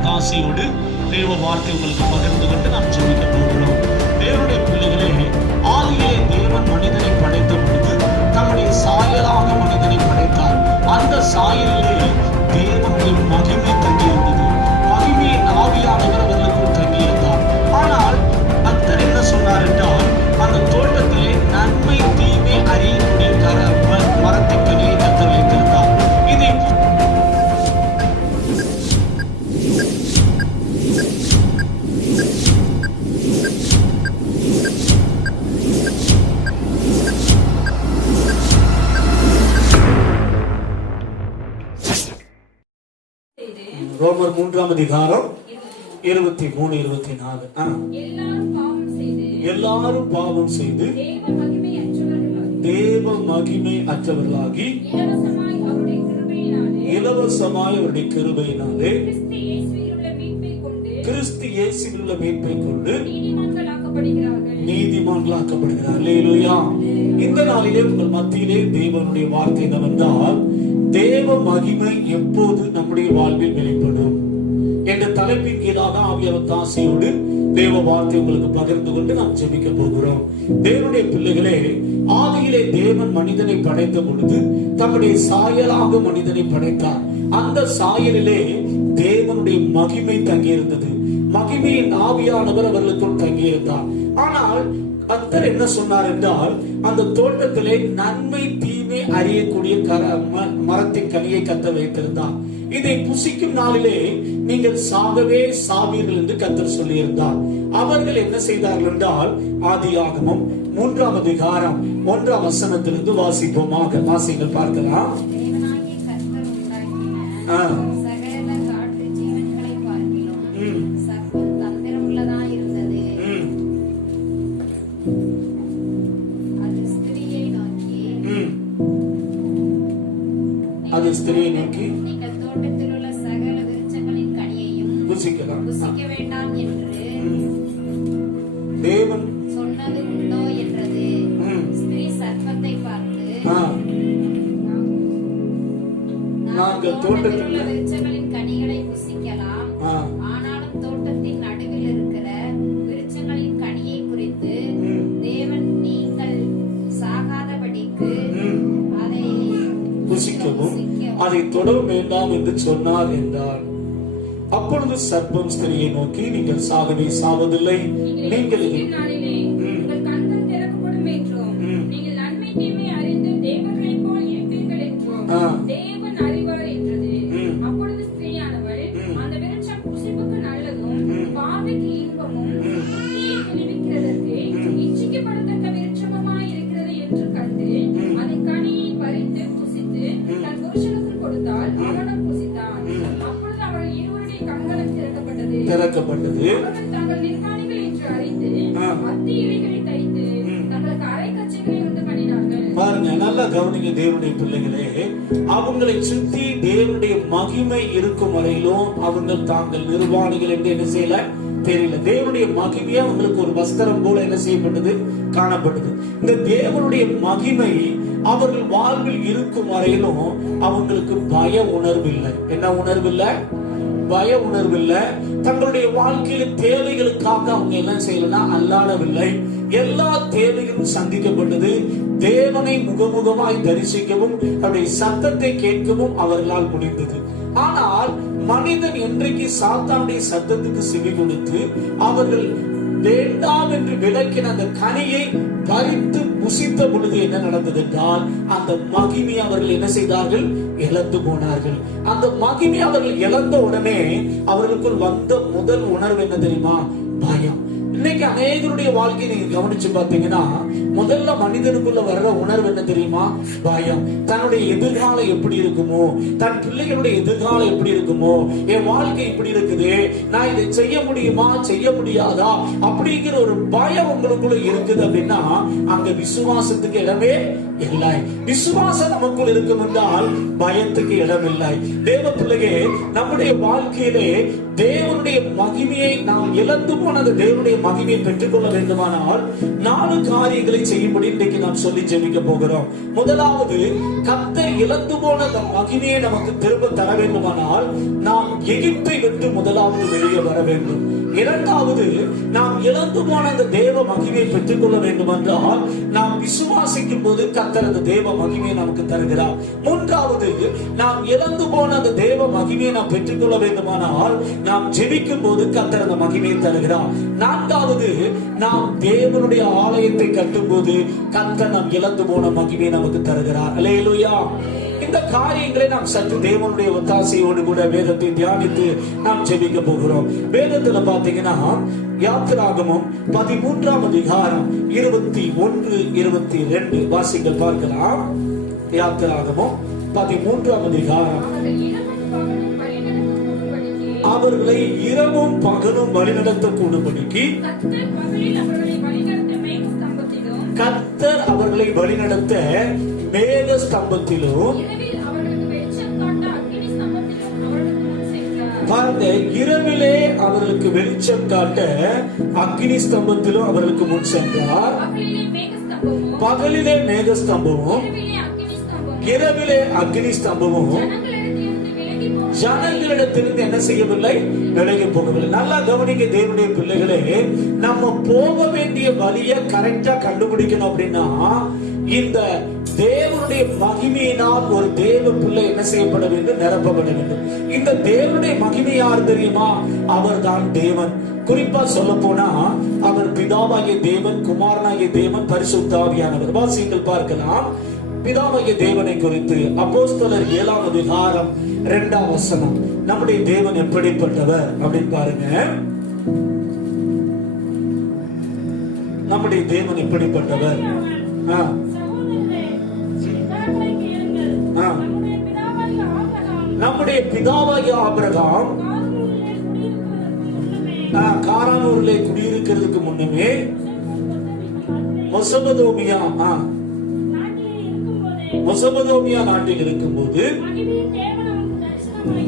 ஒத்தாசையோடு தேவ வார்த்தை உங்களுக்கு பகிர்ந்து கொண்டு நாம் ஜெபிக்க போகிறோம். தேவனுடைய பிள்ளைகளே, ஆதியிலே தேவன் மனிதனை படைத்த பொழுது தம்முடைய சாயலாக மனிதனை படைத்தார். அந்த சாயலிலே தேவனுடைய மகிமை தங்கியிருந்தது. மகிமையின் ஆவியானவர் அவர்களுக்குள் தங்கியிருந்தார். ஆனால் கர்த்தர் என்ன சொன்னார் என்றால், அந்த தோட்டத்திலே நன்மை தீமை அறியக்கூடிய மரத்தை கனியை கர்த்தர் வைத்திருந்தார். இதை ரோமர் 3ஆம் அதிகாரம் 23, 24. எல்லாரும் பாவம் செய்து தேவ மகிமை அற்றவர்களாகி இலவசமாய் அவருடைய கிருபையினாலே கிறிஸ்து இயேசுவில் உள்ள மீட்பை கொண்டு நீதிமான்களாக்கப்படுகிறார். அல்லேலூயா. இந்த நாளிலே உங்கள் மத்தியிலே தேவனுடைய வார்த்தை என்னவென்றால், தேவ மகிமை எப்போது நம்முடைய வாழ்வில் வெளிப்படும் என்ற தலைப்பின் கீழாக ஆவியானவர் ஆசையோடு தேவ வார்த்தை உங்களுக்கு பகிர்ந்து கொண்டு நாம் ஜெபிக்க போகிறோம். தேவனுடைய பிள்ளைகளே, ஆதியிலே தேவன் மனிதனை படைத்த பொழுது தம்முடைய சாயலாக மனிதனை படைத்தார். அந்த சாயலிலே தேவனுடைய மகிமை தங்கியிருந்தது. மகிமையின் ஆவியானவர் அவர்களுக்குள் தங்கியிருந்தார். ஆனால் கர்த்தர் என்ன சொன்னார் என்றால், அந்த தோட்டத்திலே நன்மை தீமை அறியக்கூடிய மரத்தின் கனியை கர்த்தர் வைத்திருந்தார். இதை புசிக்கும் நாளிலே நீங்கள் சாகவே சாவீர்கள் என்று கர்த்தர் சொல்லியிருந்தார். அவர்கள் என்ன செய்தார்கள் என்றால், ஆதியாகமம் 3ஆம் அதிகாரம் 1ஆம் வசனத்திலிருந்து வாசிப்போமாக. வாசிங்கள் பார்க்கலாம். அது ஸ்திரியை நோக்கி, நீங்கள் தோட்டத்தில் உள்ள சகல விருட்சங்களின் கனியையும் புசிக்க வேண்டாம் என்று தேவன் சொன்னது உண்டோ என்றது. ஸ்திரீ சர்ப்பத்தை பார்த்து, நாங்கள் தோட்டத்தில் உள்ள விருட்சங்களின் கனிகளை புசிக்கலாம், ஆனாலும் தோட்டத்தின் நடுவில் இருக்கிற விருட்சங்களின் கனியை குறித்து தேவன் நீங்கள் சாகாதபடிக்கு அதை புசிக்கவும் அதை தொட வேண்டாம் என்று சொன்னார் என்றார். அப்பொழுது சர்ப்பம் ஸ்திரியை நோக்கி, நீங்கள் சாகவே சாவதில்லை, நீங்கள் கண்கள் திறக்கப்படும் என்றும் நீங்கள் நன்மை தீமை அறிந்து தேவர்களைப் போல் இருப்பீர்கள் என்றும் தேவன் அறிவார் என்றது. அப்பொழுது ஸ்திரியானவள், அந்த விருட்சம் புசிப்புக்கு நல்லதும் பார்வைக்கு இன்பமும் புத்தியை விளைவிக்கிறதற்கு இச்சிக்கப்படத்தக்க விருட்சமாய் இருக்கிறது என்று கண்டு அதன் கனியை பறித்து புசித்து தன் புருஷனுக்கு கொடுத்தால் அவனும் புசித்தான். அப்பொழுது அவள் இருவருடைய கண்களும் திறக்கப்பட்டது. அவர்கள் தங்கள் நிர்வாணிகள் என்று அறிந்து அத்தி இலைகளை தைத்து தங்களுக்கு அரை கச்சைகளை உண்டு பண்ணினார்கள். பாருங்க, நல்லா கவனிங்க தேவனுடைய பிள்ளைகளே. அவங்களை சுற்றி தேவனுடைய மகிமை இருக்கும் வரையிலும் அவர்கள் தாங்கள் நிர்வாணிகள் என்று என்ன செய்யல தெரியல. தேவனுடைய மகிமையா அவங்களுக்கு ஒரு வஸ்திரம் போல என்ன செய்யப்பட்டது, காணப்பட்டது. இந்த தேவனுடைய மகிமை அவர்கள் வாழ்வில் இருக்கும் வரையிலும் அவங்களுக்கு பய உணர்வில்லை. என்ன உணர்வில்லை? பய உணர்வில்லை. தங்களுடைய வாழ்க்கையில தேவைகளுக்காக அவங்க என்ன செய்யலன்னா அல்லாடவில்லை. எல்லா தேவைகளும் சந்திக்கப்பட்டது. தேவனை முகமுகமாய் தரிசிக்கவும் அவருடைய சத்தத்தை கேட்கவும் அவர்களால் முடிந்தது. ஆனால் மனிதன் என்றைக்கு சாத்தானுடைய சத்தத்துக்கு செவி கொடுத்து அவர்கள் வேண்டாம் என்று விளக்கின அந்த கனியை பறித்து புசித்த பொழுது என்ன நடந்தது என்றால், அந்த மகிமை அவர்கள் என்ன செய்தார்கள், இழந்து போனார்கள். அந்த மகிமை அவர்கள் இழந்த உடனே அவர்களுக்குள் வந்த முதல் உணர்வு என்ன தெரியுமா? பயம். இன்னைக்கு அநேகருடைய வாழ்க்கையை நீங்க கவனிச்சு பார்த்தீங்கன்னா, முதல்ல மனிதனுக்குள்ள வர்ற உணர்வு என்ன தெரியுமா? பயம். தன்னுடைய எதிர்காலம் எப்படி இருக்குமோ, தன் பிள்ளைகளுடைய எதிர்காலம் எப்படி இருக்குமோ, என் வாழ்க்கை இப்படி இருக்குது, நான் இதை செய்ய முடியுமா செய்ய முடியாதா அப்படிங்கிற ஒரு பயம் உங்களுக்குள்ள இருக்குது அப்படின்னா அங்க விசுவாசத்துக்கு இடமே இல்லை. விசுவாசம் நமக்குள் இருக்கும் என்றால் பயத்துக்கு இடமில்லை. தேவ பிள்ளையே, நம்முடைய வாழ்க்கையிலே தேவனுடைய மகிமையை நாம் இழந்து போனது, தேவனுடைய மகிமையை பெற்றுக்கொள்ள வேண்டுமானால் 4 காரியங்களை செய்யும்படி இன்றைக்கு நாம் சொல்லி ஜெபிக்க போகிறோம். முதலாவது, கர்த்தர் இழந்து போன அந்த மகிமையை நமக்கு திரும்ப தர வேண்டுமானால் நாம் எகிப்தை விட்டு முதலாவது வெளியே வர வேண்டும். இரண்டாவது, நாம் இழந்து போன அந்த தேவ மகிமையை பெற்றுக்கொள்ள வேண்டும் என்றால் நாம் விசுவாசிக்கும் போது கர்த்தர் அந்த தேவ மகிமையை நமக்கு தருகிறார். மூன்றாவது, நாம் இழந்து போன அந்த தேவ மகிமையை நாம் பெற்றுக்கொள்ள வேண்டுமானால் நாம் ஜெபிக்கும் போது கர்த்தர் அந்த மகிமையை தருகிறார். நான்காவது, நாம் தேவனுடைய ஆலயத்தை கட்டும் போது கர்த்தர் நாம் இழந்து போன மகிமையை நமக்கு தருகிறார். அல்லேலூயா. இந்த காரியங்களை நாம் சற்று தேவனுடைய ஒத்தாசையோடு கூட வேதத்தை தியானித்து நாம் ஜெபிக்க போகிறோம். வேதத்துல பாத்தீங்கன்னா யாத்திராகமம் 13ஆம் அதிகாரம் 21, 22 வாசிங்கள் பார்க்கலாம். யாத்திராகமம் 13ஆம் அதிகாரம். அவர்களை இரவும் பகலும் வழிநடத்த கூடும்படிக்கு கர்த்தர் அவர்களை வழிநடத்த மேக ஸ்தம்பத்திலும் பாருங்க, இரவிலே அவர்களுக்கு வெளிச்சம் காட்ட அக்னி ஸ்தம்பத்திலும் அவர்களுக்கு முன் சென்றார். பகலிலே மேக ஸ்தம்பமும் இரவிலே அக்னி ஸ்தம்பமும் ஜனங்களிடத்திலிருந்து என்ன செய்யவில்லை, விலகி போகவில்லை. நல்லா கவனிக்க தேவனுடைய பிள்ளைகளே, நம்ம போக வேண்டிய வழியை கரெக்டா கண்டுபிடிக்கணும் அப்படின்னா இந்த தேவனுடைய மகிமையினால் ஒரு தேவ பிள்ளை என்ன செய்யப்பட வேண்டும், நிரப்பப்பட வேண்டும். இந்த தேவனுடைய மகிமை யார் தெரியுமா? அவர் தான் தேவன். குறிப்பா சொல்ல போனா அவர் பிதாவாகிய தேவன், குமாரனாகிய தேவன், பரிசுத்த ஆவியானவர். வாசியங்கள் பார்க்கலாம். பிதாவாகிய தேவனை குறித்து அப்போஸ்தலர் 7ஆம் அதிகாரம் 2ஆம் வசனம். நம்முடைய தேவன் எப்படிப்பட்டவர் அப்படின்னு பாருங்க. நம்முடைய தேவன் எப்படிப்பட்டவர்? நம்முடைய பிதாவாகிய ஆபிரகாம் காரானூரிலே குடியிருக்கிறதுக்கு முன்னமே மெசொப்பொத்தாமியா நாட்டில் இருக்கும்போது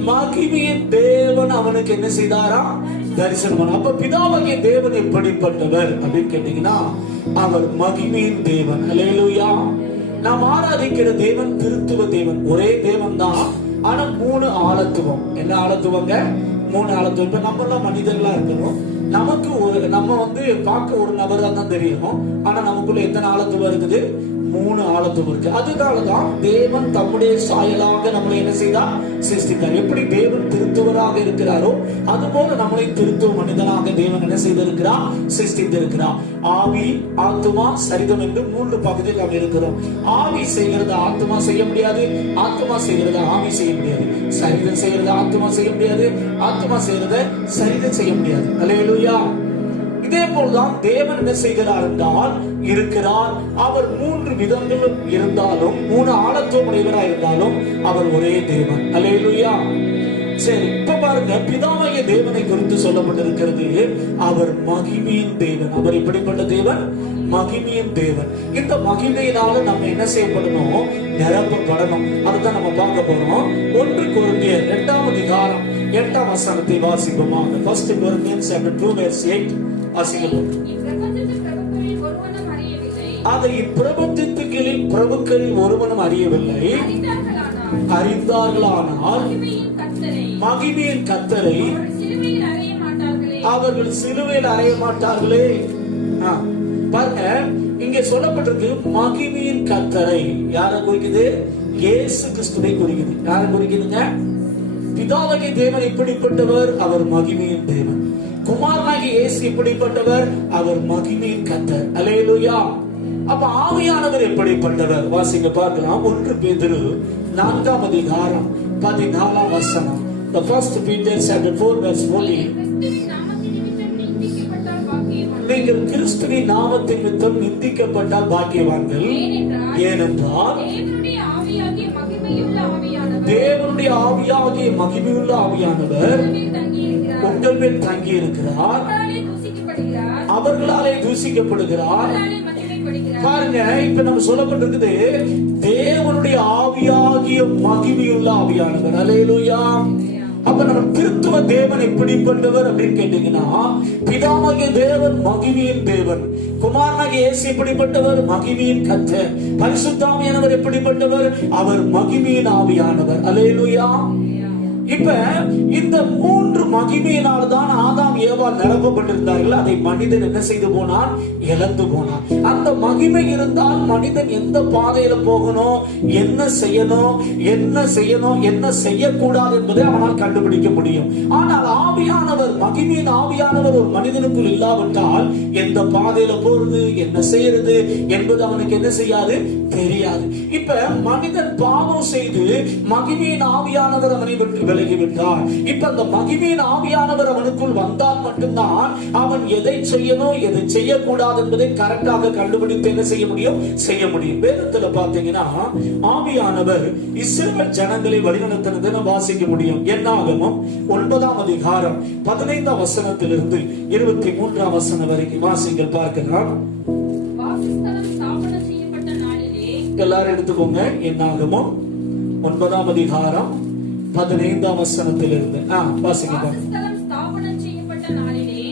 மகிமையின் தேவன் அவனுக்கு என்ன செய்தாரா, தரிசனம். அப்ப பிதாவாகிய தேவன் எப்படிப்பட்டவர் அப்படின்னு கேட்டீங்கன்னா அவர் மகிமையின் தேவன். அல்லேலூயா. நாம் ஆராதிக்கிற தேவன் திருத்துவ தேவன். ஒரே தேவன் தான், ஆனா 3 ஆளத்துவம். என்ன ஆளத்துவங்க? 3 ஆளத்துவம். இப்ப நம்ம எல்லாம் மனிதர்களா இருக்கணும். நமக்கு நம்ம பார்க்க ஒரு நபரா தான் தெரியும், ஆனா நமக்குள்ள எத்தனை ஆளத்துவம் இருக்குது? 3 ஆளத்துவம் இருக்கு. அதனாலதான் தேவன் தம்முடைய சாயலாக நம்மளை என்ன செய்தார், சிருஷ்டித்தார். எப்படி தேவன் திருத்துவராக இருக்கிறாரோ அதுபோல நம்மளை திருத்துவ மனிதனாக தேவன் என்ன செய்திருக்கிறார், சிருஷ்டித்திருக்கிறார். ஆவி, ஆத்துமா, சரீரம் என்று 3 பகுதியில் நாம் இருக்கிறோம். ஆவி செய்கிறத ஆத்துமா செய்ய முடியாது, ஆத்துமா செய்கிறத ஆவி செய்ய முடியாது. சரீரம் செய்கிறத ஆத்துமா செய்ய முடியாது, ஆத்துமா செய்கிறத சரீரம் செய்ய முடியாது. அல்லேலூயா. இதே போல்தான் தேவன் என்ன செய்கிறார் என்றால் இருக்கிறார். அவர் 3 விதங்களும் இருந்தாலும், 3 ஆளத்துவம் உடையவராக இருந்தாலும் அவர் ஒரே தேவன். அல்லேலூயா. சரி, இப்ப பாருங்க, பிதாவாகிய தேவனை குறித்து சொல்லப்பட்டிருக்கிறது அவர் மகிமையின் தேவன். அவர் எப்படிப்பட்ட தேவன்? மகிமையின் தேவன். இந்த மகிமையினால நம்ம என்ன செய்யப்படணும், நிரப்பப்படணும். அதுதான் நம்ம பார்க்க போறோம். 1 கொரிந்தியர் 2ஆம் அதிகாரம் 8ஆம் வசனத்தை வாசிப்போமாக. 1 Corinthians 2:8 வாசிக்கலாம். அதை இப்பிரபஞ்சத்துக்களில் பிரபுக்களில் ஒருவனும் அறியவில்லை. அறிந்தார்களானால் மகிமையின் கர்த்தரை அவர்கள் சிலுவையில் அறைய மாட்டார்களே. பாருங்க, இங்க சொல்லப்பட்டிருக்கு மகிமையின் கர்த்தரை. யாரை குறிக்குது? இயேசு கிறிஸ்துவை குறிக்குது. யாரை குறிக்குதுங்க? பிதாவாகிய தேவன் இப்படிப்பட்டவர், அவர் மகிமையின் தேவன். குமாரனாகிய இயேசு இப்படிப்பட்டவர், அவர் மகிமையின் கர்த்தர். அல்லேலூயா. அப்ப ஆவியானவர் எப்படிப்பட்டவர்? வாசிங்க பார்க்கலாம். 1 பேதுரு 4ஆம் அதிகாரம் 14ஆம் வசனம். The first Peter chapter 4 verse 14. நீங்கள் கிறிஸ்துவின் நாமத்தின் நிமித்தம் நிந்திக்கப்பட்டால் பாக்கியவான்கள். ஏனென்றால் தேவனுடைய ஆவியாகிய மகிமையுள்ள ஆவியானவர் உங்கள் மேல் தங்கி இருக்கிறார். அவர்களாலே தூசிக்கப்படுகிறார். பாருங்க, இப்ப நம்ம சொல்லப்பட்டிருக்குது தேவனுடைய ஆவியாகிய மகிமையுள்ள ஆவியானவர். அல்லேலூயா. அப்ப நம்ம திருத்துவ தேவன் எப்படிப்பட்டவர் அப்படின்னு கேட்டீங்கன்னா, பிதாவாகிய தேவன் மகிமையின் தேவன், குமாரனாகிய இயேசு எப்படிப்பட்டவர், மகிமையின் கர்த்தர், பரிசுத்த ஆவியானவர் எப்படிப்பட்டவர், அவர் மகிமையின் ஆவியானவர். அல்லேலூயா. இப்ப இந்த 3 மகிமையினால் தான் ஆதாம் ஏவாள் நிரப்பப்பட்டிருந்தார்கள். அதை மனிதன் என்ன செய்து போனான், இழந்து போனான். அந்த மகிமை இருந்தால் மனிதன் எந்த பாதையில போகணும், என்ன செய்யணும், என்ன செய்யக்கூடாது என்பதை அவனால் கண்டுபிடிக்க முடியும். ஆனால் ஆவியானவர், மகிமையின் ஆவியானவர் ஒரு மனிதனுக்குள் இல்லாவிட்டால் எந்த பாதையில போறது, என்ன செய்யறது என்பது அவனுக்கு என்ன செய்யாது, தெரியாது. இப்ப மனிதன் பாவம் செய்து மகிமையின் ஆவியானவர் அவனை விட்டு விலகிவிட்டார். இப்ப அந்த மகிமையின் ஆவியானவர் அவனுக்குள் வந்தால் மட்டும்தான் அவன் எதை செய்யணும், எதை செய்யக்கூடாது என்பதை கரெக்டாக கண்டுபிடித்து என்ன செய்ய முடியும். வேதத்துல பாத்தீங்கன்னா ஆவியானவர் இஸ்ரவேல் ஜனங்களை வழிநடத்தினதை வாசிக்க முடியும். என்னாகமம் 9ஆம் அதிகாரம் 15ஆம் வசனத்திலிருந்து 23ஆம் வசனம் வரைக்கும் வாசிங்கள், பார்க்கலாம். எல்லாரும் எடுத்துக்கோங்க. என்னாகமம் 9ஆம் அதிகாரம் 15ஆம் வசனத்திலிருந்து வாசிக்க. வாசஸ்தலம் ஸ்தாபனம் செய்யப்பட்ட நாளிலே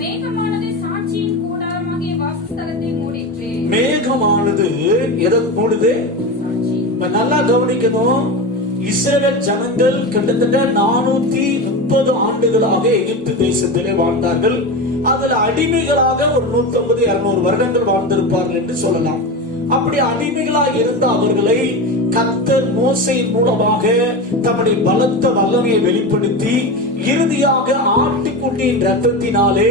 மேகமானது சாட்சியின் கூடாரமாகிய வாசஸ்தலத்தை மூடிற்று. மேகமானது எதை மூடுது? நல்லா கவனிக்கணும். இஸ்ரவேல் ஜனங்கள் கிட்டத்தட்ட 430 ஆண்டுகளாக எகிப்து தேசத்திலே வாழ்ந்தார்கள். அதுல அடிமைகளாக ஒரு 150-200 வருடங்கள் வாழ்ந்திருப்பார்கள் என்று சொல்லலாம். அப்படி அடிமைகளாக இருந்த அவர்களை கர்த்தர் மோசேயின் மூலமாக தம்முடைய பலத்த வல்லமையை வெளிப்படுத்தி இறுதியாக ஆட்டுக்குட்டியின் ரத்தத்தினாலே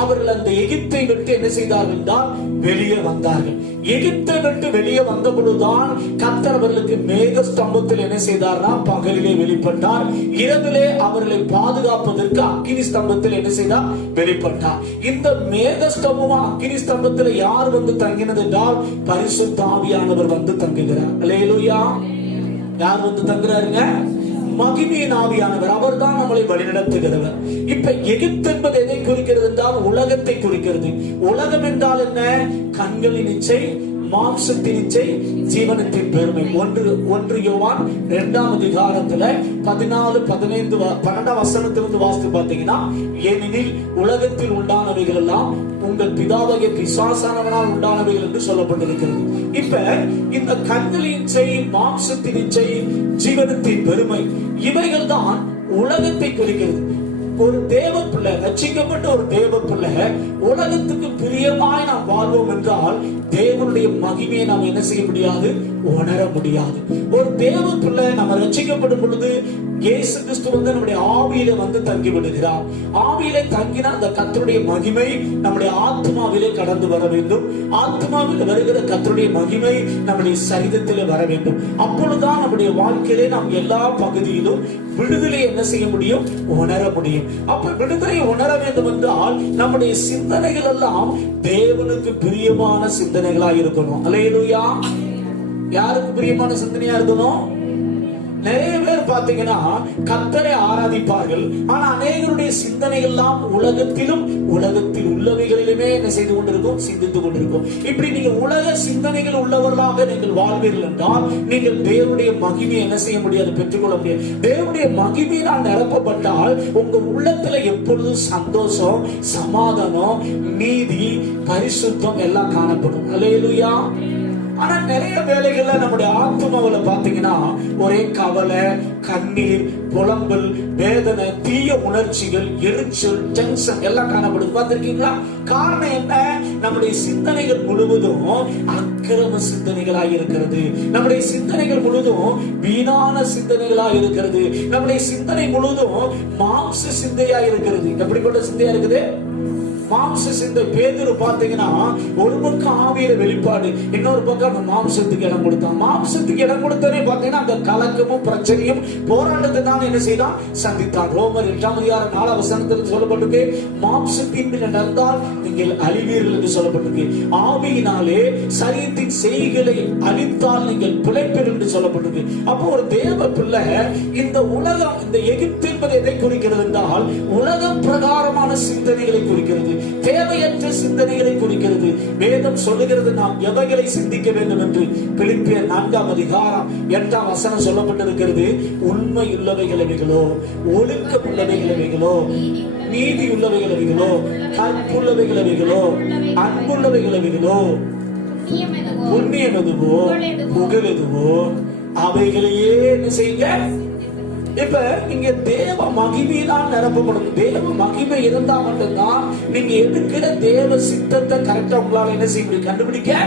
அவர்கள் அந்த எகிப்தை விட்டு என்ன செய்தார்கள் என்றால் வெளியே வந்தார்கள். எகிப்தை விட்டு வெளியே வந்த பொழுதுதான் கர்த்தர் அவர்களுக்கு மேக ஸ்தம்பத்தில் என்ன செய்தார்னா பகலிலே வெளிப்பட்டார். இரவிலே அவர்களை பாதுகாப்பதற்கு அக்கினி ஸ்தம்பத்தில் என்ன செய்தார், வெளிப்பட்டார். இந்த மேக ஸ்தம்பமும் அக்கினி ஸ்தம்பத்தில் யார் வந்து தங்கினது என்றால் பரிசுத்த ஆவியானவர் வந்து தங்குகிறார். அல்லேலூயா. யார் வந்து தங்குறாருங்க? மகிமையின் ஆவியானவர். அவர் தான் நம்மளை வழிநடத்துகிறவர். இப்ப எகிப்து என்பது எதை குறிக்கிறது என்றால் உலகத்தை குறிக்கிறது. உலகம் என்றால் என்ன? கண்களின் இச்சை, மாம்சத்தின் இச்சை, ஜீவனத்தின் பெருமை. 1 யோவான் 2ஆம் அதிகாரத்துல 14, 15, 12 வசனத்திலிருந்து வாசித்து பார்த்தீங்கன்னா, ஏனெனில் உலகத்தில் உண்டானவைகள் எல்லாம் உங்கள் பிதாவாகிய பிசாசானவனால் உண்டானவைகள் என்று சொல்லப்பட்டிருக்கிறது. இப்ப இந்த கண்களின் இச்சை, மாம்சத்தின் இச்சை, ஜீவனத்தின் பெருமை, இவைகள் தான் உலகத்தை குறிக்கிறது. ஒரு தேவ பிள்ளை, ரட்சிக்கப்பட்ட ஒரு தேவ பிள்ளை உலகத்துக்கு பிரியமாய் நாம் வாழ்வோம் என்றால் தேவனுடைய மகிமையை நாம் என்ன செய்ய முடியாது, உணர முடியாது. ஒரு தேவ பிள்ளை நம்ம ரட்சிக்கப்படும் பொழுது இயேசு கிறிஸ்து வந்து நம்முடைய ஆவியில வந்து தங்கி விடுகிறார். ஆவியிலே தங்கினா அந்த கர்த்தருடைய மகிமை நம்முடைய ஆத்மாவிலே கடந்து வர வேண்டும். ஆத்மாவில் வருகிற கர்த்தருடைய மகிமை நம்முடைய சரீரத்திலே வர வேண்டும். அப்பொழுதுதான் நம்முடைய வாழ்க்கையிலே நாம் எல்லா பகுதியிலும் விடுதலை என்ன செய்ய முடியும், உணர முடியும். அப்ப விடுதலை உணர வேண்டும் என்றால் நம்முடைய சிந்தனைகள் எல்லாம் தேவனுக்கு பிரியமான சிந்தனைகளா இருக்கணும். அல்லேலூயா. யாருக்கு பிரியமான சிந்தனையா இருக்கணும்? நிறைய பேர் பாத்தீங்கன்னா கர்த்தரை ஆராதிப்பார்கள், ஆனா அநேகருடைய சிந்தனைகள் எல்லாம் உலகத்திலும் உலகத்தில் உள்ளவைகளிலுமே என்ன செய்து கொண்டிருக்கும், சிந்தித்துக் கொண்டிருக்கும். இப்படி நீங்க உலக சிந்தனைகள் உள்ளவர்களாக நீங்கள் வாழ்வீர்கள் என்றால் நீங்கள் தேவனுடைய மகிமையை என்ன செய்ய முடியாது, பெற்றுக்கொள்ள முடியாது. தேவனுடைய மகிமையினால் நிரப்பப்பட்டால் உங்க உள்ளத்துல எப்பொழுதும் சந்தோஷம், சமாதானம், நீதி, பரிசுத்தம் எல்லாம் காணப்படும். அல்லேலூயா. ஆனா நிறைய வேலைகள்ல நம்முடைய ஆத்மாவில பாத்தீங்கன்னா ஒரே கவலை, கண்ணீர், புலம்பல், வேதனை, தீய உணர்ச்சிகள், எரிச்சல், டென்ஷன் எல்லாம் காணப்படுது. பார்த்திருக்கீங்களா? காரணம் என்ன? நம்முடைய சிந்தனைகள் முழுவதும் அக்கிரம சிந்தனைகளாக இருக்கிறது. நம்முடைய சிந்தனைகள் முழுவதும் வீணான சிந்தனைகளாக இருக்கிறது. நம்முடைய சிந்தனை முழுவதும் மாம்ச சிந்தையா இருக்கிறது. எப்படிப்பட்ட சிந்தையா இருக்குது? மாம்ச சிந்தை. பேதுரு பாத்தீங்கன்னா ஒரு பக்கம் ஆவியில வெளிப்பாடு, இன்னொரு பக்கம் அந்த மாம்சத்துக்கு இடம் கொடுத்தான். மாம்சத்துக்கு இடம் கொடுத்தனே பாத்தீங்கன்னா அந்த கலக்கமும் பிரச்சனையும் போராட்டத்தை தான் என்ன செய்தான், சந்தித்தான். ரோமர் 8ஆம் அதிகாரம் 4ஆம் வசனத்தில் சொல்லப்பட்டிருக்கு, மாம்சத்தின் நடந்தால் நீங்கள் அழிவீர்கள் என்று சொல்லப்பட்டிருக்கு. ஆவியினாலே சரீரத்தின் செய்களை அழித்தால் நீங்கள் பிழைப்பீர்கள் என்று சொல்லப்பட்டிருக்கு. அப்போ ஒரு தேவ பிள்ளை இந்த உலகம், இந்த எகிப்து என்பது எதை குறிக்கிறது என்றால் உலகம் பிரகாரமான சிந்தனைகளை குறிக்கிறது. தேவையற்ற சிந்தனைகளை குறிக்கிறது. வேதம் சொல்லுகிறது நாம் எவைகளை சிந்திக்க வேண்டும் என்று. பிலிப்பியர் 4ஆம் அதிகாரம் 8ஆம் வசனம் சொல்லப்பட்டிருக்கிறது. உண்மை உள்ளவைகளோ, ஒழுக்கம் உள்ளவைகளோ, நீதி உள்ளவைகளோ, கற்புள்ளவைகளோ, அன்புள்ளவைகளோ, புண்ணியம் எதுவோ, புகழ் எதுவோ அவைகளையே என்ன செய்யுங்க. இப்ப இங்க தேவ மகிமையினால் நிரப்பப்படும். தேவ மகிமை இருந்தா மட்டும்தான் நீங்க எடுக்கிற தேவ சித்தத்தை கரெக்டா உங்களால என்ன செய்ய முடியும், கண்டுபிடிக்க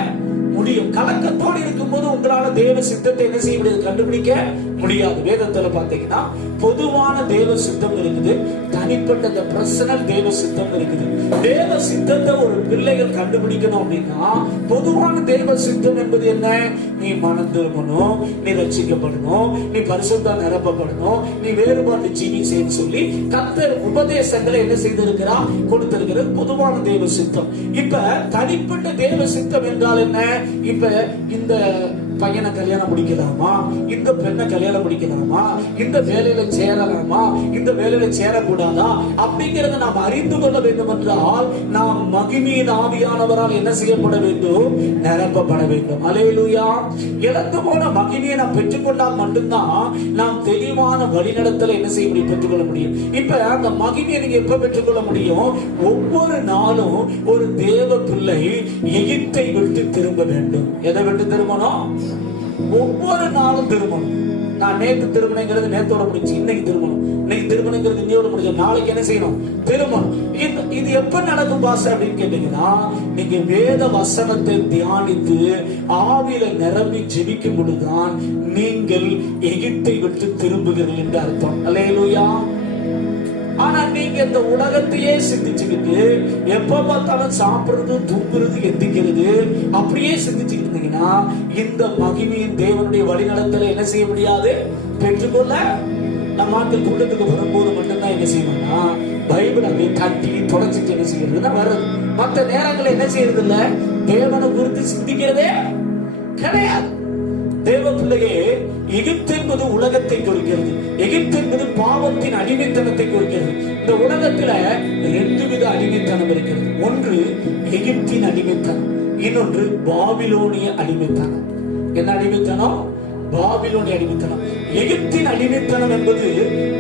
முடியும். கலக்கத்தோடு இருக்கும்போது உங்களால தேவ சித்தத்தை என்ன செய்ய முடியாது, கண்டுபிடிக்க முடியாது. வேதத்துல பாத்தீங்கன்னா பொதுவான தேவ சித்தம் இருக்குது, தனிப்பட்ட பர்சனல் தேவ சித்தம் இருக்குது. தேவ சித்தத்தை ஒரு பிள்ளைகள் கண்டுபிடிக்கணும் அப்படின்னா பொதுவான தேவ சித்தம் என்பது என்ன? நீ மனம் திரும்பணும், நீ ரட்சிக்கப்படணும், நீ பரிசுத்தா நிரப்பப்படணும், நீ வேறுபாட்டு ஜீவி செய்ய சொல்லி கர்த்தர் உபதேசங்களை என்ன செய்திருக்கிறார், கொடுத்திருக்கிறது பொதுவான தேவ சித்தம். இப்ப தனிப்பட்ட தேவ சித்தம் என்றால் என்ன? இப்ப இந்த பையனை கல்யாணம் முடிக்கலாமா, இந்த பெண்ணை கல்யாணம் முடிக்கலாமா, இந்த வேலையில சேரலாமா, இந்த வேலையில சேரக்கூடாதா அப்படிங்கறத நாம் அறிந்து கொள்ள வேண்டும் என்றால் நாம் மகிமையின் ஆவியானவரால் என்ன செய்யப்பட வேண்டும், நிரப்பப்பட வேண்டும். அல்லேலூயா. இழந்து போன மகிமையை நாம் பெற்றுக்கொண்டால் மட்டும்தான் நாம் தெளிவான வழிநடத்தலை என்ன செய்ய முடியும், பெற்றுக்கொள்ள முடியும். இப்ப அந்த மகிமையை நீங்க எப்ப பெற்றுக்கொள்ள முடியும்? ஒவ்வொரு நாளும் ஒரு தேவ பிள்ளை எகிப்தை விட்டு திரும்ப வேண்டும். எதை விட்டு திரும்பணும்? ஒவ்வொரு நாளும் திரும்பணும். நான் நேற்று திருமணங்கிறது நேத்தோட முடிச்சு, இன்னைக்கு திருமணம், இன்னைக்கு திருமணங்கிறது இன்னையோட முடிஞ்சு, நாளைக்கு என்ன செய்யணும், திருமணம். இது எப்ப நடக்கும் பாஸ் அப்படின்னு கேட்டீங்கன்னா, நீங்க வேத வசனத்தை தியானித்து ஆவியில நிரம்பி ஜெபிக்கும் பொழுதுதான் நீங்கள் எகிப்தை விட்டு திரும்புகிறீர்கள் என்று அர்த்தம். அல்லேலூயா. ஆனா நீங்க இந்த உலகத்தையே சிந்திச்சுக்கிட்டு எப்ப பார்த்தாலும் சாப்பிடுறது, தூங்குறது, எந்திக்கிறது அப்படியே சிந்திச்சுக்கிட்டு இருந்தீங்கன்னா இந்த மகிமையின் தேவனுடைய வழிநடத்தலை என்ன செய்ய முடியாது, பெற்றுக்கொள்ள. நம்ம நாட்டில் கூட்டத்துக்கு வரும்போது மட்டும்தான் என்ன செய்யணும்னா பைபிள் அப்படியே தட்டி தொடச்சிட்டு என்ன செய்யறதுன்னா வர்றது. மற்ற நேரங்கள் என்ன செய்யறது இல்ல, தேவனை குறித்து சிந்திக்கிறதே கிடையாது. தேவ பிள்ளையே, எகிப்து என்பது உலகத்தை குறிக்கிறது. எகிப்து என்பது பாவத்தின் அடிமைத்தனத்தை குறிக்கிறது. இந்த உலகத்துல 2 வித அடிமைத்தனம் இருக்கிறது. ஒன்று எகிப்தின் அடிமைத்தனம், இன்னொன்று பாபிலோனிய அடிமைத்தனம். என்ன அடிமைத்தனம்? பாபிலோனிய அடிமைத்தனம். எகிப்தின் அடிமைத்தனம் என்பது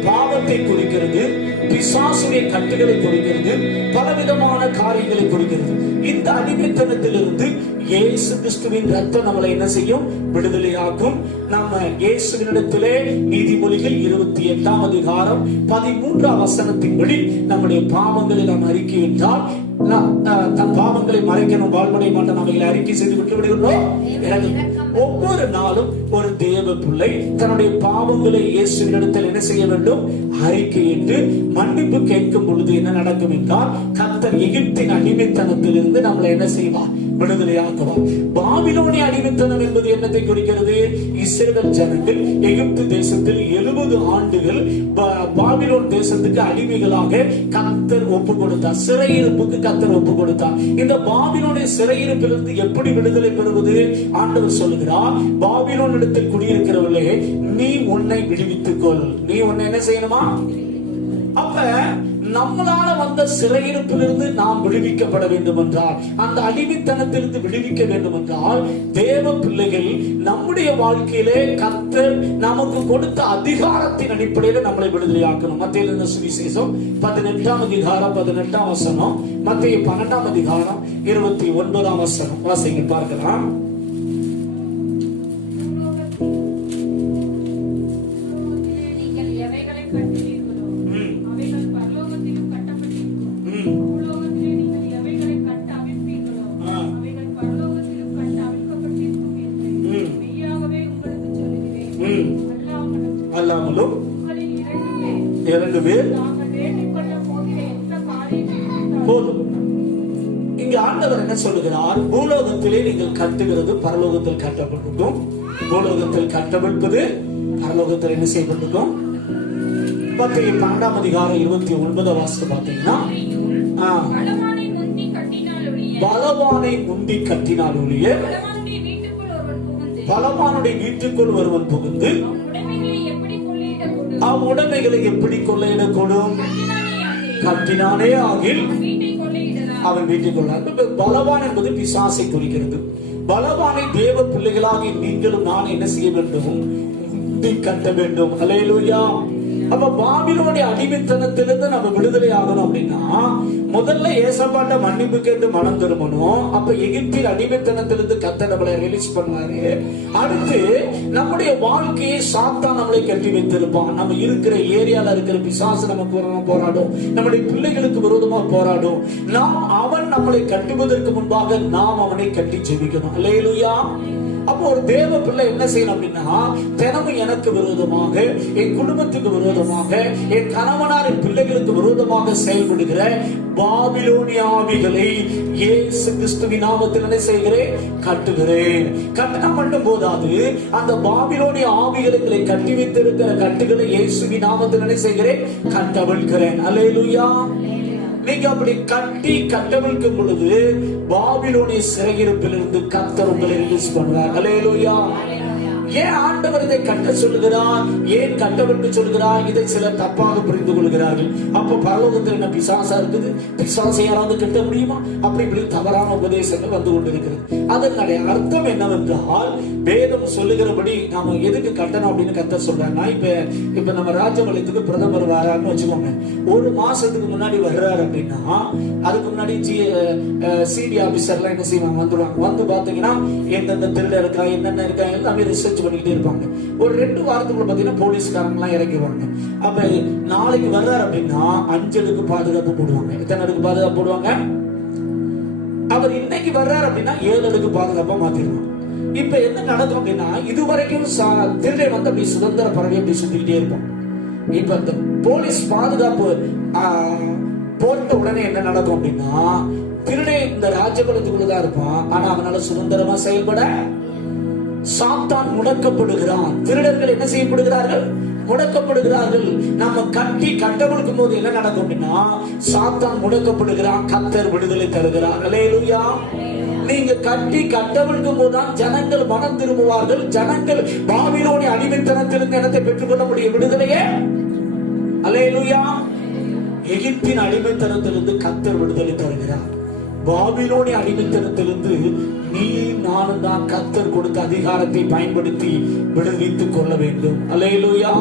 பாவத்தை குறிக்கிறது, பிசாசுடைய கட்டுகளை குறிக்கிறது, பலவிதமான காரியங்களை குறிக்கிறது. இந்த அடிமைத்தனத்திலிருந்து இயேசு கிறிஸ்துவின் ரத்தம் நம்மளை என்ன செய்யும், விடுதலையாக்கும். நம்ம இயேசுவினிடத்திலே நீதிமொழிகள் 28ஆம் அதிகாரம் 13ஆம் வசனத்தின்படி நம்முடைய பாவங்களை நாம் அறிக்கையிட்டால் தன் பாவங்களை மறைக்கணும், வாழ்வடைய மாட்டோம், அவைகளை அறிக்கை செய்து விட்டு விடுகிறோம். ஒவ்வொரு நாளும் ஒரு தேவ பிள்ளை தன்னுடைய பாவங்களை இயேசுவினிடத்தில் என்ன செய்ய வேண்டும், அறிக்கையிட்டு மன்னிப்பு கேட்கும் பொழுது என்ன நடக்கும் என்றால் கர்த்தர் எகிப்தின் அடிமைத்தனத்திலிருந்து நம்மளை என்ன செய்வார், விடுதலையாக்குவார். பாபிலோனிய அடிமைத்தனம் என்பது என்னத்தை குறிக்கிறது? இஸ்ரவேல் ஜனங்கள் எகிப்து தேசத்தில் 70 ஆண்டுகள் பாபிலோன் தேசத்துக்கு அடிமைகளாக கர்த்தர் ஒப்பு கொடுத்தார். சிறையிருப்புக்கு கர்த்தர் ஒப்பு கொடுத்தார். இந்த பாபிலோனிய சிறையிருப்பிலிருந்து எப்படி விடுதலை பெறுவது? ஆண்டவர் சொல்லுகிறார், பாபிலோன் இடத்தில் குடியிருக்கிறவர்களே, நீ உன்னை விடுவித்துக் கொள். நீ உன்னை என்ன செய்யணுமா? அப்ப நம்மளால வந்த சிறையிருப்பிலிருந்து நாம் விடுவிக்கப்பட வேண்டும் என்றால், அந்த அடிமைத்தனத்திலிருந்து விடுவிக்க வேண்டும் என்றால், தேவ பிள்ளைகள் நம்முடைய வாழ்க்கையிலே கர்த்தர் நமக்கு கொடுத்த அதிகாரத்தின் அடிப்படையில் நம்மளை விடுதலையாக்கணும். மத்தேயு எழுதின சுவிசேஷம் 18ஆம் அதிகாரம் 18ஆம் வசனம், மத்தேயு 12ஆம் அதிகாரம் 29ஆம் வசனம் வாசிங்க பார்க்கலாம். அல்லாமலும் 2 பேர் போதும். இங்க ஆண்டவர் என்ன சொல்லுகிறார்? பூலோகத்திலே நீங்கள் கட்டுகிறது பரலோகத்தில் கட்டப்பட்டிருக்கும், பூலோகத்தில் கட்டப்பட்டது பரலோகத்தில் என்ன செய்யப்பட்டிருக்கும். மத்தேயு 12ஆம் அதிகாரம் 29 வாசத்தை பார்த்தீங்கன்னா, பலவானை முந்தி கட்டினால் ஒழிய பலவானுடைய வீட்டுக்குள் ஒருவன் புகுந்து உடைமைகளை எப்படி கொள்ளையிடக்கூடும்? கட்டினானே ஆகில் அவன் வீட்டில் கொள்ளார். பலவான் என்பது பிசாசை குறிக்கிறது. பலவானை தேவ பிள்ளைகளாகி நீங்களும் நான் என்ன செய்ய வேண்டும்? கட்ட வேண்டும். அல்லேலூயா. அப்ப பாபிலோனிய அடிமைத்தனத்திலிருந்து நம்ம விடுதலை ஆகணும் அப்படின்னா முதல்ல ஏசப்பாட்ட மன்னிப்பு கேட்டு மனம் திரும்பணும். அப்ப எகிப்தின் அடிமைத்தனத்திலிருந்து கர்த்தர் நம்மளை ரிலீஸ் பண்ணாரு. அடுத்து நம்முடைய வாழ்க்கையை சாத்தான் நம்மளை கட்டி வைத்திருப்பான். நம்ம இருக்கிற ஏரியால இருக்கிற பிசாசு நமக்கு விரோதமா போராடும், நம்முடைய பிள்ளைகளுக்கு விரோதமா போராடும். அவன் நம்மளை கட்டுவதற்கு முன்பாக நாம் அவனை கட்டி ஜெபிக்கணும். அல்லேலூயா. அப்போ ஒரு தேவ பிள்ளை என்ன செய்யணும் அப்படின்னா தினமும் எனக்கு விரோதமாக, என் குடும்பத்துக்கு விரோதமாக, என் கணவனார் என் பிள்ளைகளுக்கு விரோதமாக செயல்படுகிற பாபிலோனிய ஆவிகளை இயேசு கிறிஸ்துவின் நாமத்தில் என்ன செய்கிறேன்? கட்டுகிறேன். கட்டினா மட்டும் போதாது, அந்த பாபிலோனிய ஆவிகளை கட்டி வைத்திருக்கிற கட்டுகளை இயேசுவின் நாமத்தில் என்ன செய்கிறேன்? கட்டவிழ்கிறேன். அல்லேலூயா. நீங்க அப்படி கட்டி கட்டவிழ்க்கும் பொழுது பாபிலோனிய சிறையிருப்பிலிருந்து கர்த்தர் உங்களை ரிலீஸ் பண்ணுவார். அல்லேலூயா. ஏன் ஆண்டவர் இதை கட்ட சொல்லுகிறார்? ஏன் கட்டவிட்டு சொல்கிறார்? இதை சிலர் தப்பாக புரிந்து கொள்கிறார்கள். அப்ப பரலோகத்தில் என்ன பிசாசா இருக்குது? பிசாசை யாராவது கட்ட முடியுமா? அப்படி இப்படி தவறான உபதேசங்கள் வந்து கொண்டிருக்கிறது. அதனுடைய அர்த்தம் என்னவென்றால் வேதம் சொல்லுகிறபடி நாம எதுக்கு கட்டணும் அப்படின்னு கர்த்தர் சொல்றாருன்னா, இப்ப நம்ம ராஜபாளையத்துக்கு பிரதமர் வராருன்னு வச்சுக்கோங்க. ஒரு மாசத்துக்கு முன்னாடி வர்றாரு அப்படின்னா அதுக்கு முன்னாடி சிடி ஆபீசர்லாம் என்ன செய்வாங்க? வந்துடுவாங்க. வந்து பாத்தீங்கன்னா எந்தெந்த திருட இருக்கா, என்னென்ன இருக்கா எல்லாமே ரிசர்ச் பண்ணிக்கிட்டே இருப்பாங்க. ஒரு 2 வாரத்துக்குள்ள பாத்தீங்கன்னா போலீஸ்காரங்க எல்லாம் இறங்கிடுவாங்க. அப்ப நாளைக்கு வர்றாரு அப்படின்னா 5 அடுக்கு பாதுகாப்பு போடுவாங்க. எத்தனை அடுக்கு பாதுகாப்பு போடுவாங்க? அவர் இன்னைக்கு வர்றாரு அப்படின்னா 7 அடுக்கு பாதுகாப்பா மாத்திடுவாங்க. இப்ப என்ன நடக்கும் அப்படின்னா இதுவரைக்கும் திருடை வந்து அப்படி சுதந்திர பறவை அப்படி சுத்திக்கிட்டே இருப்போம். இப்ப இந்த போலீஸ் பாதுகாப்பு போட்ட உடனே என்ன நடக்கும் அப்படின்னா திருடை இந்த ராஜ்யபலத்துக்குள்ளதான் இருப்பான். ஆனா அவனால சுதந்திரமா செயல்பட சாத்தான் முடக்கப்படுகிறான். திருடர்கள் என்ன செய்யப்படுகிறார்கள்? முடக்கப்படுகிறார்கள். நம்ம கட்டி கட்டவிழ்க்கும் போது என்ன நடக்கும் அப்படின்னா சாத்தான் முடக்கப்படுகிறான், கர்த்தர் விடுதலை தருகிறார். அல்லேலூயா. நீங்க கட்டி கட்டவிழ்க்கும் போதுதான் ஜனங்கள் மனம் திரும்புவார்கள். ஜனங்கள் பாபிலோனிய அடிமைத்தனத்திலிருந்து என்னத்தை பெற்றுக்கொள்ள முடியும்? விடுதலையே. அல்லேலூயா. எகிப்தின் அடிமைத்தனத்திலிருந்து கர்த்தர் விடுதலை தருகிறார். பாபிலோனிய அடிமைத்தனத்திலிருந்து நீ நானும் தான் கர்த்தர் கொடுத்த அதிகாரத்தை பயன்படுத்தி விடுவித்துக் கொள்ள வேண்டும். அல்லேலூயா.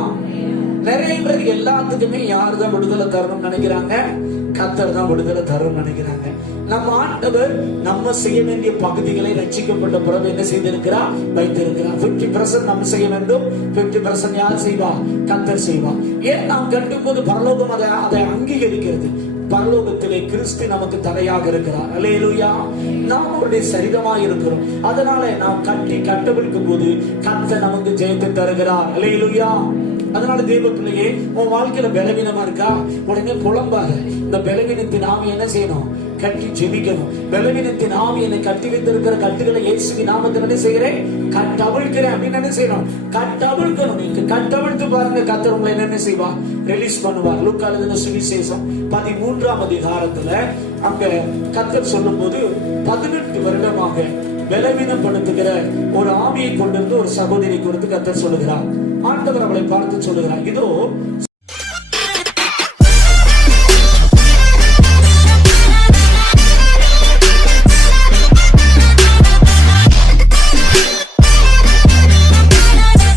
நிறைய பேர் எல்லாத்துக்குமே யார் தான் விடுதலை தரணும்னு நினைக்கிறாங்க? கர்த்தர் தான் விடுதலை தரணும்னு நினைக்கிறாங்க. நம்ம ஆண்டவர் நம்ம செய்ய வேண்டிய பகுதிகளை ரட்சிக்கப்பட்ட பிறகு என்ன செய்திருக்கிறார்? வைத்திருக்கிறார். 50% நம்ம செய்ய வேண்டும், 50% யார் செய்வா? கர்த்தர் செய்வா. ஏன் நாம் கட்டும் போது பரலோகம் அதை அங்கீகரிக்கிறது. பரலோகத்திலே கிறிஸ்து நமக்கு தடையாக இருக்கிறார். அல்லேலூயா. நாம் அவருடைய சரீரமாக இருக்கிறோம். அதனால நாம் கட்டி கட்டவிழ்க்கும் போது கர்த்தர் நமக்கு ஜெயத்தை தருகிறார். அல்லேலூயா. அதனால தேவ பிள்ளையே, உன் வாழ்க்கையில பலவீனமா இருக்கா? உடனே புலம்பாக இந்த பலவீனத்தின் ஆவி என்ன செய்யணும்? கட்டி ஜெபிக்கணும். பலவீனத்தின் ஆவி என்னை கட்டி வைத்திருக்கிற கட்டுகளை இயேசுவின் நாமத்தில் என்ன செய்கிறேன்? கட்டவிழ்க்கிறேன் அப்படின்னு என்ன செய்யணும்? கட்டவிழ்க்கணும். நீங்க கட்டவிழ்த்து பாருங்க, கர்த்தர் உங்களை என்ன செய்வா? ரிலீஸ் பண்ணுவார். லூக்கா எழுதின சுவிசேஷம் 13ஆம் அதிகாரத்துல அங்க கர்த்தர் சொல்லும் போது 18 வருடமாக பலவீனப்படுத்துகிற ஒரு ஆவியை கொண்டிருந்து ஒரு சகோதரி குறித்து கர்த்தர் சொல்லுகிறார். ஆண்டவர் அவளை பார்த்து சொல்லுகிறார், இதோ